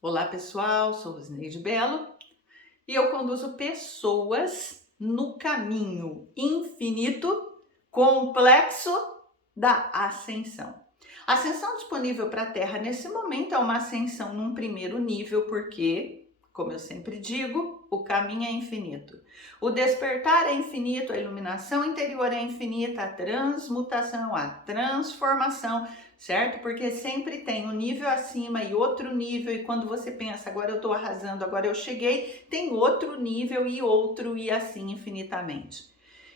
Olá pessoal, sou Rosineide Belo e eu conduzo pessoas no caminho infinito, complexo da ascensão. A ascensão disponível para a Terra nesse momento é uma ascensão num primeiro nível, porque, como eu sempre digo, o caminho é infinito. O despertar é infinito, a iluminação interior é infinita, a transmutação, a transformação, certo? Porque sempre tem um nível acima e outro nível, e quando você pensa, agora eu estou arrasando, agora eu cheguei, tem outro nível e outro, e assim infinitamente.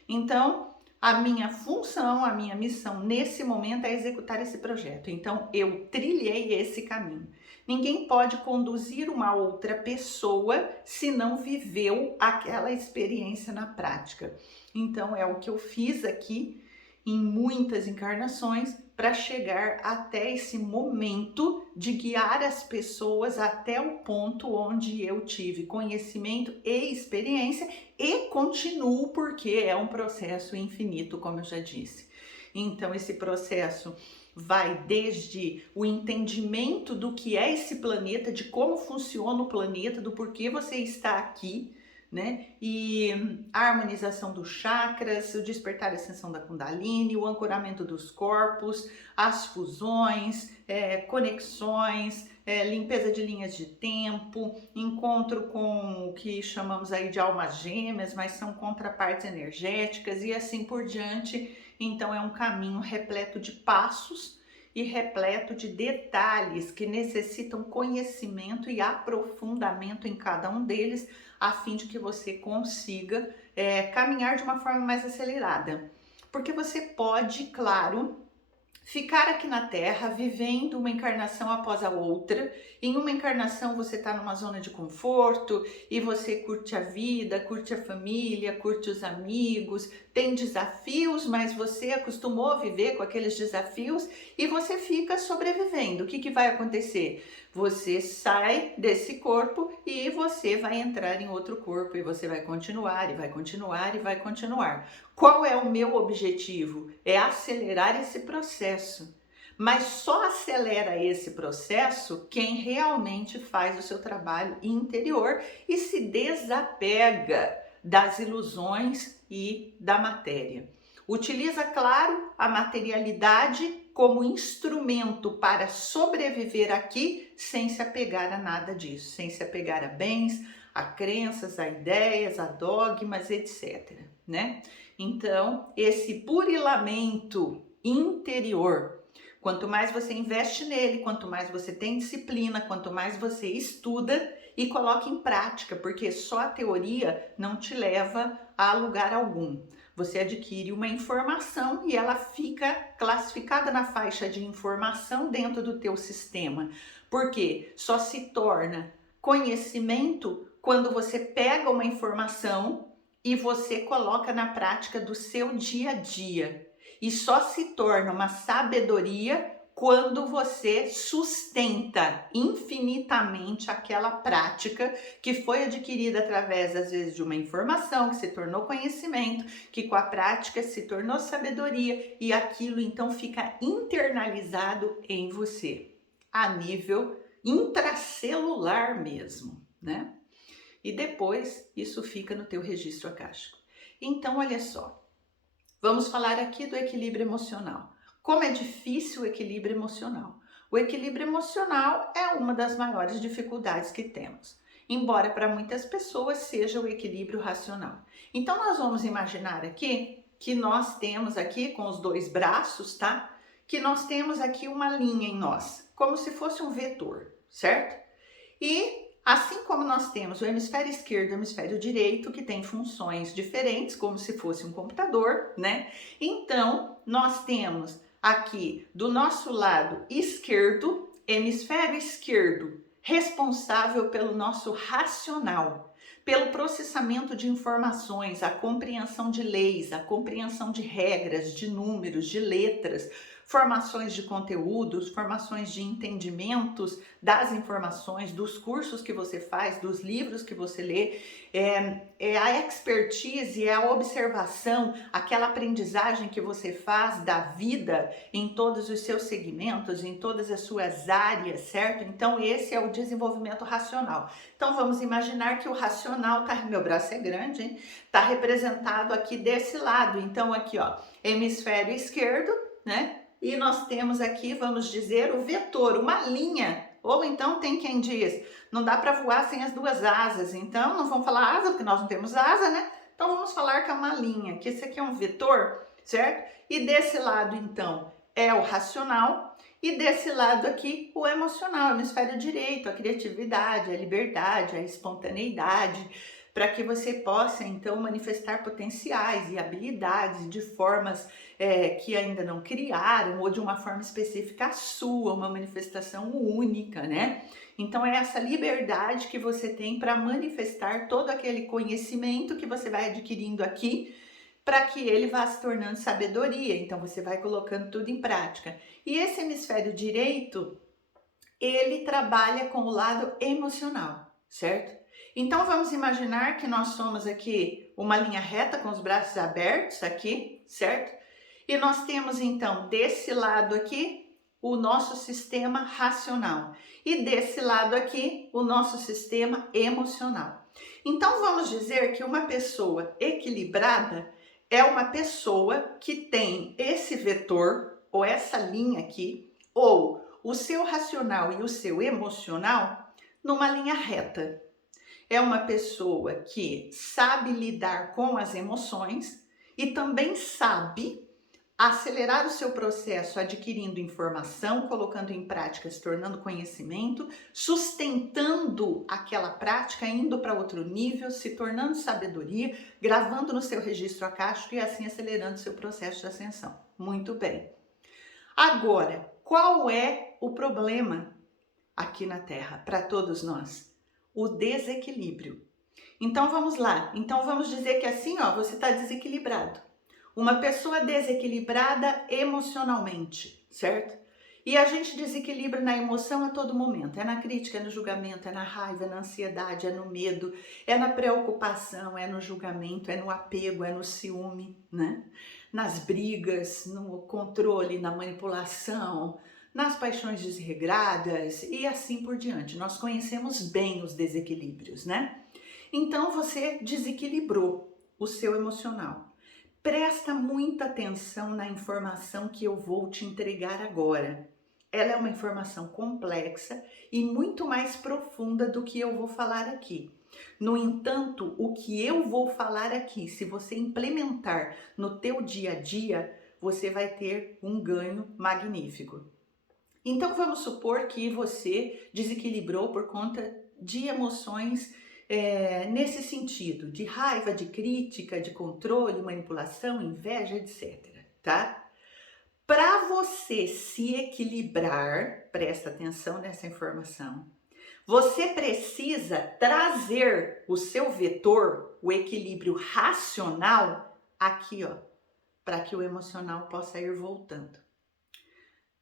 Então, a minha função, a minha missão nesse momento é executar esse projeto. Então, eu trilhei esse caminho. Ninguém pode conduzir uma outra pessoa se não viveu aquela experiência na prática. Então, é o que eu fiz aqui em muitas encarnações para chegar até esse momento de guiar as pessoas até o ponto onde eu tive conhecimento e experiência e continuo porque é um processo infinito, como eu já disse. Então, esse processo vai desde o entendimento do que é esse planeta, de como funciona o planeta, do porquê você está aqui, né? E a harmonização dos chakras, o despertar e ascensão da Kundalini, o ancoramento dos corpos, as fusões, conexões, limpeza de linhas de tempo, encontro com o que chamamos aí de almas gêmeas, mas são contrapartes energéticas e assim por diante. Então é um caminho repleto de passos e repleto de detalhes que necessitam conhecimento e aprofundamento em cada um deles, a fim de que você consiga caminhar de uma forma mais acelerada. Porque você pode, claro, ficar aqui na Terra vivendo uma encarnação após a outra. Em uma encarnação você está numa zona de conforto e você curte a vida, curte a família, curte os amigos, tem desafios, mas você acostumou a viver com aqueles desafios e você fica sobrevivendo. O que vai acontecer? Você sai desse corpo e você vai entrar em outro corpo e você vai continuar e vai continuar e vai continuar. Qual é o meu objetivo? É acelerar esse processo. Mas só acelera esse processo quem realmente faz o seu trabalho interior e se desapega das ilusões e da matéria. Utiliza, claro, a materialidade como instrumento para sobreviver aqui sem se apegar a nada disso, sem se apegar a bens, a crenças, a ideias, a dogmas, etc, né? Então, esse burilamento interior, quanto mais você investe nele, quanto mais você tem disciplina, quanto mais você estuda e coloca em prática, porque só a teoria não te leva a lugar algum. Você adquire uma informação e ela fica classificada na faixa de informação dentro do teu sistema, porque só se torna conhecimento quando você pega uma informação e você coloca na prática do seu dia a dia. E só se torna uma sabedoria quando você sustenta infinitamente aquela prática que foi adquirida através, às vezes, de uma informação que se tornou conhecimento, que com a prática se tornou sabedoria e aquilo então fica internalizado em você, a nível intracelular mesmo, né? E depois isso fica no teu registro akáshico. Então, olha só, vamos falar aqui do equilíbrio emocional. Como é difícil o equilíbrio emocional? O equilíbrio emocional é uma das maiores dificuldades que temos, embora para muitas pessoas seja o equilíbrio racional. Então, nós vamos imaginar aqui que nós temos aqui com os dois braços, tá? Que nós temos aqui uma linha em nós, como se fosse um vetor, certo? E assim como nós temos o hemisfério esquerdo e o hemisfério direito, que tem funções diferentes, como se fosse um computador, né? Então, nós temos aqui do nosso lado esquerdo, hemisfério esquerdo, responsável pelo nosso racional, pelo processamento de informações, a compreensão de leis, a compreensão de regras, de números, de letras, formações de conteúdos, formações de entendimentos das informações, dos cursos que você faz, dos livros que você lê, é a expertise, é a observação, aquela aprendizagem que você faz da vida em todos os seus segmentos, em todas as suas áreas, certo? Então esse é o desenvolvimento racional. Então vamos imaginar que o racional, tá, meu braço é grande, hein? Tá representado aqui desse lado. Então aqui, ó, hemisfério esquerdo, né? E nós temos aqui, vamos dizer, o vetor, uma linha. Ou então tem quem diz, não dá para voar sem as duas asas. Então não vamos falar asa, porque nós não temos asa, né? Então vamos falar que é uma linha, que esse aqui é um vetor, certo? E desse lado, então, é o racional. E desse lado aqui, o emocional, o hemisfério direito, a criatividade, a liberdade, a espontaneidade, para que você possa, então, manifestar potenciais e habilidades de formas que ainda não criaram, ou de uma forma específica sua, uma manifestação única, né? Então, é essa liberdade que você tem para manifestar todo aquele conhecimento que você vai adquirindo aqui, para que ele vá se tornando sabedoria. Então, você vai colocando tudo em prática. E esse hemisfério direito, ele trabalha com o lado emocional, certo? Então vamos imaginar que nós somos aqui uma linha reta com os braços abertos aqui, certo? E nós temos então desse lado aqui o nosso sistema racional e desse lado aqui o nosso sistema emocional. Então vamos dizer que uma pessoa equilibrada é uma pessoa que tem esse vetor ou essa linha aqui, ou o seu racional e o seu emocional numa linha reta. É uma pessoa que sabe lidar com as emoções e também sabe acelerar o seu processo adquirindo informação, colocando em prática, se tornando conhecimento, sustentando aquela prática, indo para outro nível, se tornando sabedoria, gravando no seu registro acástico e assim acelerando o seu processo de ascensão. Muito bem. Agora, qual é o problema aqui na Terra para todos nós? O desequilíbrio. Então vamos lá. Então vamos dizer que assim, ó, você está desequilibrado. Uma pessoa desequilibrada emocionalmente, certo? E a gente desequilibra na emoção a todo momento. É na crítica, é no julgamento, é na raiva, é na ansiedade, é no medo, é na preocupação, é no julgamento, é no apego, é no ciúme, né? Nas brigas, no controle, na manipulação, nas paixões desregradas e assim por diante. Nós conhecemos bem os desequilíbrios, né? Então você desequilibrou o seu emocional. Presta muita atenção na informação que eu vou te entregar agora. Ela é uma informação complexa e muito mais profunda do que eu vou falar aqui. No entanto, o que eu vou falar aqui, se você implementar no teu dia a dia, você vai ter um ganho magnífico. Então vamos supor que você desequilibrou por conta de emoções nesse sentido, de raiva, de crítica, de controle, manipulação, inveja, etc, tá? Para você se equilibrar, presta atenção nessa informação, você precisa trazer o seu vetor, o equilíbrio racional, aqui, ó, para que o emocional possa ir voltando.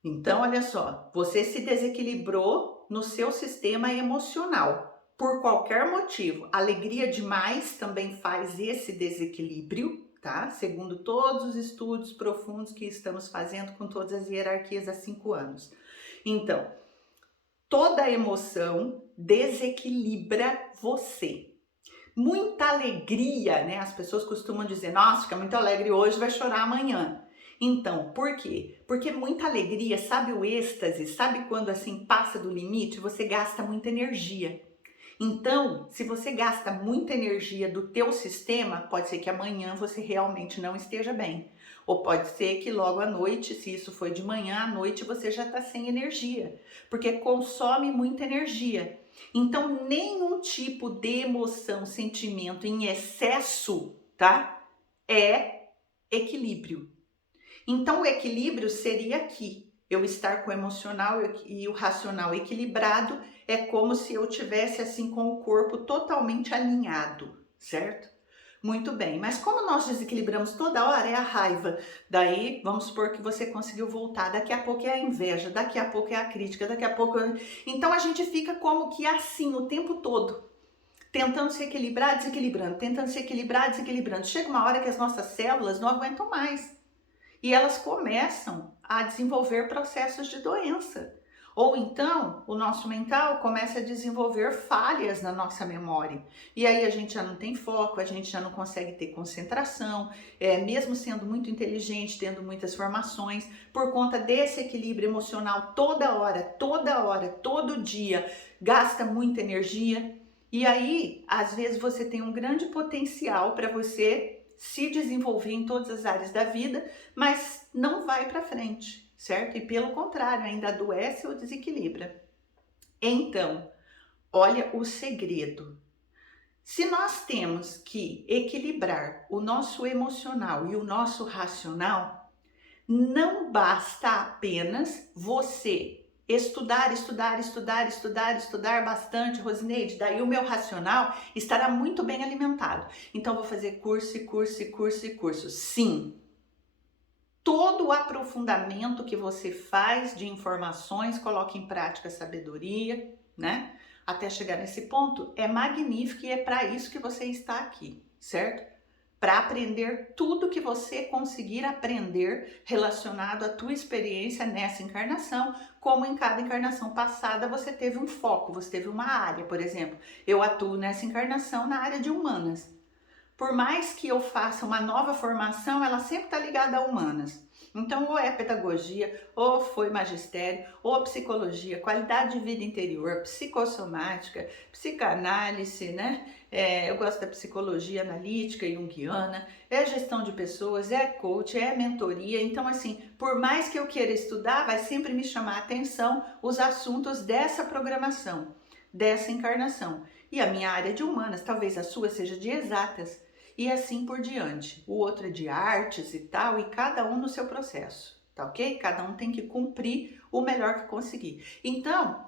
Então, olha só, você se desequilibrou no seu sistema emocional. Por qualquer motivo, alegria demais também faz esse desequilíbrio, tá? Segundo todos os estudos profundos que estamos fazendo com todas as hierarquias há 5 anos. Então, toda emoção desequilibra você. Muita alegria, né? As pessoas costumam dizer, nossa, fica muito alegre hoje, vai chorar amanhã. Então, por quê? Porque muita alegria, sabe o êxtase, sabe quando assim passa do limite, você gasta muita energia. Então, se você gasta muita energia do teu sistema, pode ser que amanhã você realmente não esteja bem. Ou pode ser que logo à noite, se isso foi de manhã, à noite você já está sem energia, porque consome muita energia. Então, nenhum tipo de emoção, sentimento em excesso, tá? É equilíbrio. Então, o equilíbrio seria aqui. Eu estar com o emocional e o racional equilibrado é como se eu tivesse assim com o corpo totalmente alinhado, certo? Muito bem, mas como nós desequilibramos toda hora, é a raiva. Daí, vamos supor que você conseguiu voltar, daqui a pouco é a inveja, daqui a pouco é a crítica, daqui a pouco... Então a gente fica como que assim o tempo todo, tentando se equilibrar, desequilibrando, tentando se equilibrar, desequilibrando. Chega uma hora que as nossas células não aguentam mais e elas começam a desenvolver processos de doença. Ou então, o nosso mental começa a desenvolver falhas na nossa memória. E aí a gente já não tem foco, a gente já não consegue ter concentração, mesmo sendo muito inteligente, tendo muitas formações, por conta desse equilíbrio emocional toda hora, todo dia, gasta muita energia. E aí, às vezes, você tem um grande potencial para você se desenvolver em todas as áreas da vida, mas não vai para frente, certo? E pelo contrário, ainda adoece ou desequilibra. Então, olha o segredo. Se nós temos que equilibrar o nosso emocional e o nosso racional, não basta apenas você estudar bastante, Rosineide, daí o meu racional estará muito bem alimentado. Então vou fazer curso. Sim, todo o aprofundamento que você faz de informações, coloque em prática a sabedoria, né? Até chegar nesse ponto, é magnífico e é para isso que você está aqui, certo? Para aprender tudo que você conseguir aprender relacionado à tua experiência nessa encarnação, como em cada encarnação passada você teve um foco, você teve uma área, por exemplo. Eu atuo nessa encarnação na área de humanas. Por mais que eu faça uma nova formação, ela sempre está ligada a humanas. Então, ou é pedagogia, ou foi magistério, ou psicologia, qualidade de vida interior, psicossomática, psicanálise, né? Eu gosto da psicologia analítica e junguiana, é gestão de pessoas, é coach, é mentoria. Então, assim, por mais que eu queira estudar, vai sempre me chamar a atenção os assuntos dessa programação, dessa encarnação. E a minha área de humanas, talvez a sua seja de exatas, e assim por diante. O outro é de artes e tal, e cada um no seu processo, tá ok? Cada um tem que cumprir o melhor que conseguir. Então,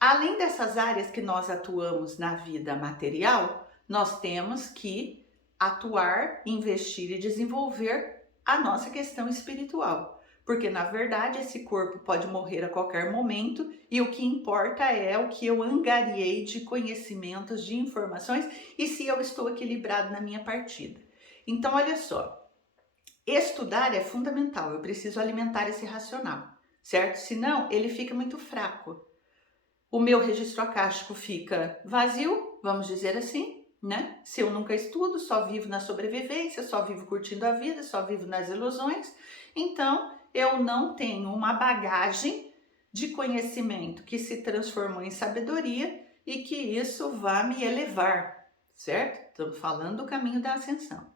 além dessas áreas que nós atuamos na vida material, nós temos que atuar, investir e desenvolver a nossa questão espiritual. Porque, na verdade, esse corpo pode morrer a qualquer momento e o que importa é o que eu angariei de conhecimentos, de informações e se eu estou equilibrado na minha partida. Então, olha só, estudar é fundamental, eu preciso alimentar esse racional, certo? Senão, ele fica muito fraco. O meu registro acástico fica vazio, vamos dizer assim, né? Se eu nunca estudo, só vivo na sobrevivência, só vivo curtindo a vida, só vivo nas ilusões, então eu não tenho uma bagagem de conhecimento que se transformou em sabedoria e que isso vá me elevar, certo? Estamos falando do caminho da ascensão.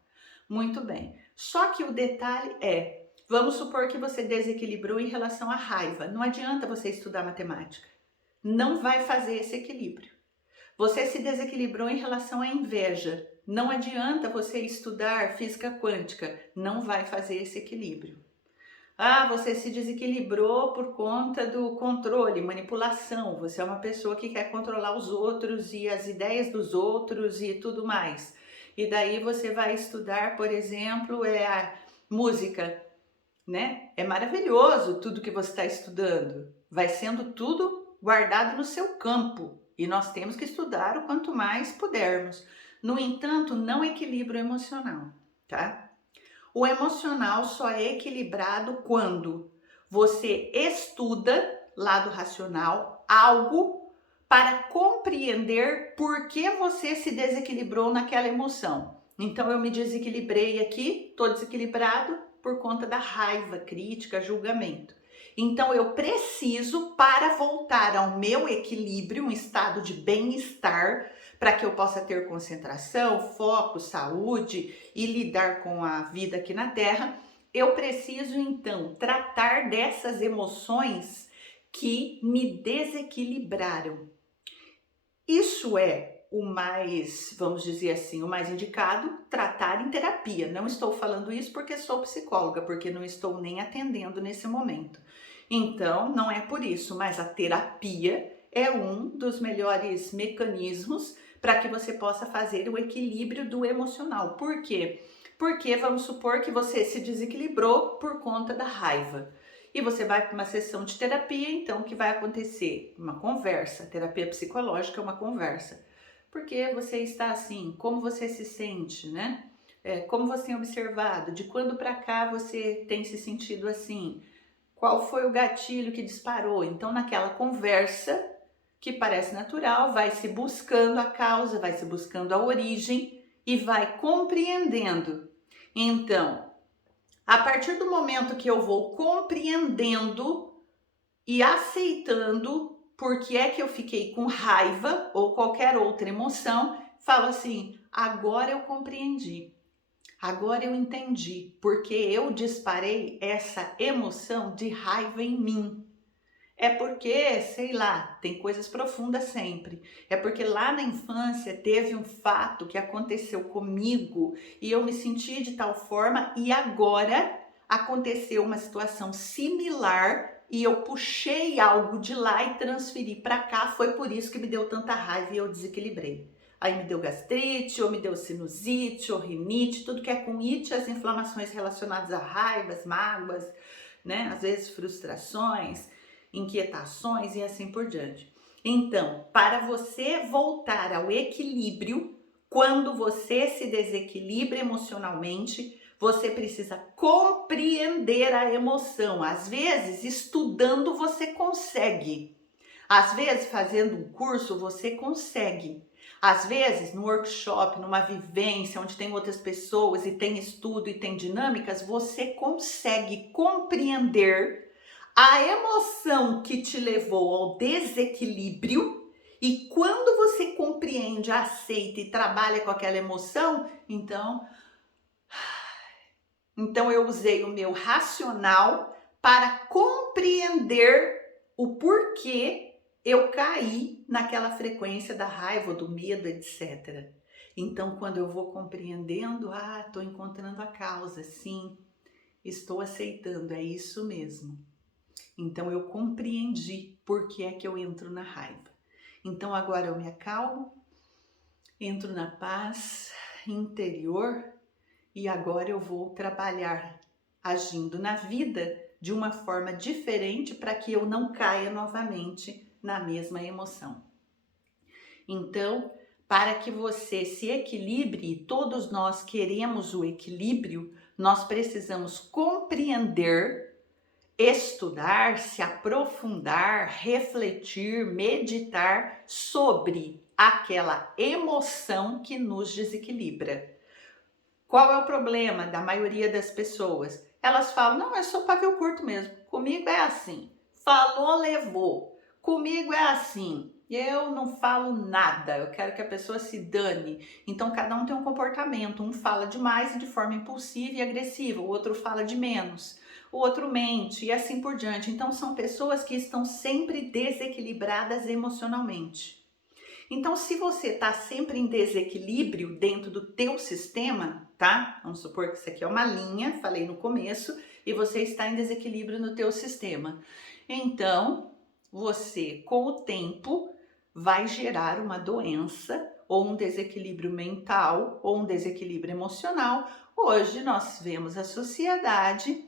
Muito bem. Só que o detalhe é, vamos supor que você desequilibrou em relação à raiva. Não adianta você estudar matemática. Não vai fazer esse equilíbrio. Você se desequilibrou em relação à inveja. Não adianta você estudar física quântica. Não vai fazer esse equilíbrio. Ah, você se desequilibrou por conta do controle, manipulação. Você é uma pessoa que quer controlar os outros e as ideias dos outros e tudo mais. E daí você vai estudar, por exemplo, a música, né? É maravilhoso tudo que você está estudando. Vai sendo tudo guardado no seu campo. E nós temos que estudar o quanto mais pudermos. No entanto, não equilíbrio emocional, tá? O emocional só é equilibrado quando você estuda, lado racional, algo para compreender por que você se desequilibrou naquela emoção. Então eu me desequilibrei aqui, estou desequilibrado por conta da raiva, crítica, julgamento. Então eu preciso, para voltar ao meu equilíbrio, um estado de bem-estar, para que eu possa ter concentração, foco, saúde e lidar com a vida aqui na Terra, eu preciso então tratar dessas emoções que me desequilibraram. Isso é o mais, vamos dizer assim, o mais indicado, tratar em terapia. Não estou falando isso porque sou psicóloga, porque não estou nem atendendo nesse momento. Então, não é por isso, mas a terapia é um dos melhores mecanismos para que você possa fazer o equilíbrio do emocional. Por quê? Porque vamos supor que você se desequilibrou por conta da raiva. E você vai para uma sessão de terapia, então o que vai acontecer? Uma conversa. Terapia psicológica é uma conversa. Porque você está assim, como você se sente, né? Como você tem observado, de quando para cá você tem se sentido assim? Qual foi o gatilho que disparou? Então, naquela conversa que parece natural, vai se buscando a causa, vai se buscando a origem e vai compreendendo. Então, a partir do momento que eu vou compreendendo e aceitando por que é que eu fiquei com raiva ou qualquer outra emoção, falo assim: agora eu compreendi. Agora eu entendi porque eu disparei essa emoção de raiva em mim. É porque, sei lá, tem coisas profundas sempre. É porque lá na infância teve um fato que aconteceu comigo e eu me senti de tal forma e agora aconteceu uma situação similar e eu puxei algo de lá e transferi para cá. Foi por isso que me deu tanta raiva e eu desequilibrei. Aí me deu gastrite, ou me deu sinusite, ou rinite, tudo que é com it, as inflamações relacionadas a raivas, mágoas, né? Às vezes frustrações, inquietações e assim por diante. Então, para você voltar ao equilíbrio, quando você se desequilibra emocionalmente, você precisa compreender a emoção. Às vezes, estudando você consegue. Às vezes, fazendo um curso, você consegue. Às vezes, no workshop, numa vivência onde tem outras pessoas e tem estudo e tem dinâmicas, você consegue compreender a emoção que te levou ao desequilíbrio. E quando você compreende, aceita e trabalha com aquela emoção, então eu usei o meu racional para compreender o porquê eu caí naquela frequência da raiva, do medo, etc. Então, quando eu vou compreendendo, estou encontrando a causa, sim, estou aceitando, é isso mesmo. Então, eu compreendi por que é que eu entro na raiva. Então, agora eu me acalmo, entro na paz interior e agora eu vou trabalhar agindo na vida de uma forma diferente para que eu não caia novamente na mesma emoção. Então, para que você se equilibre, e todos nós queremos o equilíbrio, nós precisamos compreender, estudar, se aprofundar, refletir, meditar sobre aquela emoção que nos desequilibra. Qual é o problema da maioria das pessoas? Elas falam, não, é só pavio curto mesmo. Comigo é assim. Falou, levou. Comigo é assim. Eu não falo nada. Eu quero que a pessoa se dane. Então, cada um tem um comportamento. Um fala demais e de forma impulsiva e agressiva. O outro fala de menos. O outro mente e assim por diante. Então, são pessoas que estão sempre desequilibradas emocionalmente. Então, se você está sempre em desequilíbrio dentro do teu sistema, tá? Vamos supor que isso aqui é uma linha, falei no começo, e você está em desequilíbrio no teu sistema. Então, você, com o tempo, vai gerar uma doença, ou um desequilíbrio mental, ou um desequilíbrio emocional. Hoje, nós vemos a sociedade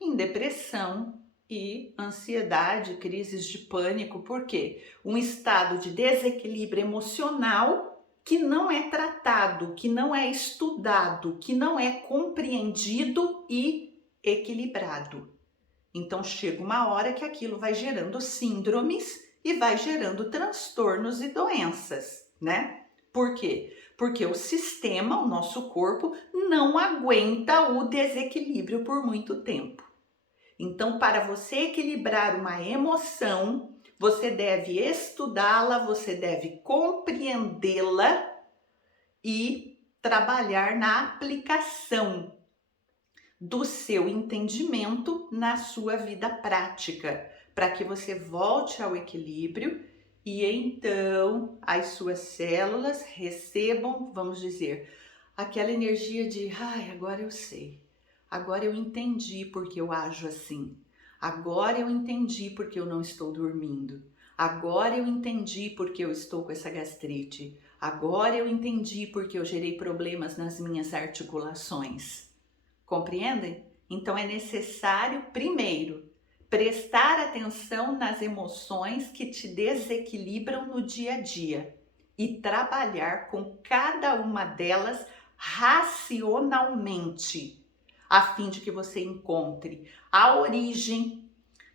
em depressão, e ansiedade, crises de pânico, por quê? Um estado de desequilíbrio emocional que não é tratado, que não é estudado, que não é compreendido e equilibrado. Então chega uma hora que aquilo vai gerando síndromes e vai gerando transtornos e doenças, né? Por quê? Porque o sistema, o nosso corpo, não aguenta o desequilíbrio por muito tempo. Então, para você equilibrar uma emoção, você deve estudá-la, você deve compreendê-la e trabalhar na aplicação do seu entendimento na sua vida prática, para que você volte ao equilíbrio e então as suas células recebam, vamos dizer, aquela energia de, agora eu sei. Agora eu entendi porque eu ajo assim. Agora eu entendi porque eu não estou dormindo. Agora eu entendi porque eu estou com essa gastrite. Agora eu entendi porque eu gerei problemas nas minhas articulações. Compreendem? Então é necessário, primeiro, prestar atenção nas emoções que te desequilibram no dia a dia e trabalhar com cada uma delas racionalmente, a fim de que você encontre a origem,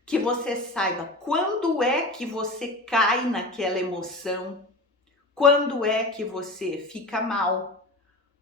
que você saiba quando é que você cai naquela emoção, quando é que você fica mal.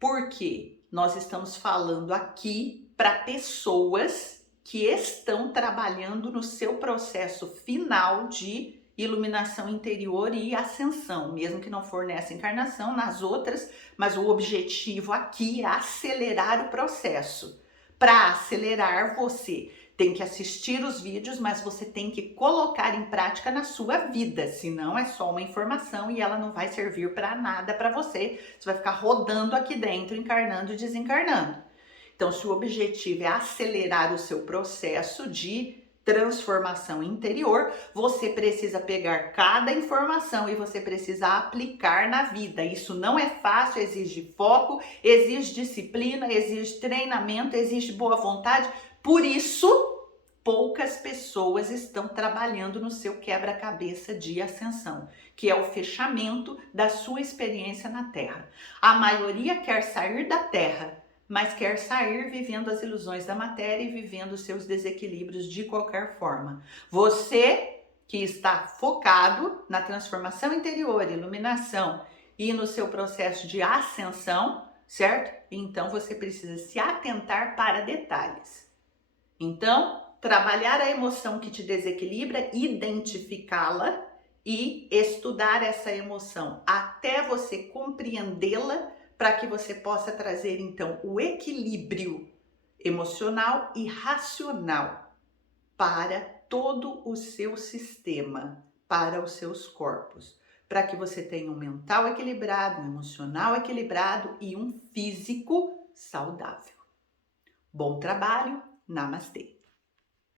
Porque nós estamos falando aqui para pessoas que estão trabalhando no seu processo final de iluminação interior e ascensão, mesmo que não for nessa encarnação, nas outras, mas o objetivo aqui é acelerar o processo. Para acelerar, você tem que assistir os vídeos, mas você tem que colocar em prática na sua vida, senão é só uma informação e ela não vai servir para nada para você. Você vai ficar rodando aqui dentro, encarnando e desencarnando. Então, se o objetivo é acelerar o seu processo de transformação interior, você precisa pegar cada informação e você precisa aplicar na vida. Isso não é fácil, exige foco, exige disciplina, exige treinamento, exige boa vontade. Por isso, poucas pessoas estão trabalhando no seu quebra-cabeça de ascensão, que é o fechamento da sua experiência na Terra. A maioria quer sair da Terra, mas quer sair vivendo as ilusões da matéria e vivendo os seus desequilíbrios de qualquer forma. Você que está focado na transformação interior, iluminação e no seu processo de ascensão, certo? Então você precisa se atentar para detalhes. Então, trabalhar a emoção que te desequilibra, identificá-la e estudar essa emoção até você compreendê-la, para que você possa trazer então o equilíbrio emocional e racional para todo o seu sistema, para os seus corpos, para que você tenha um mental equilibrado, um emocional equilibrado e um físico saudável. Bom trabalho, namastê!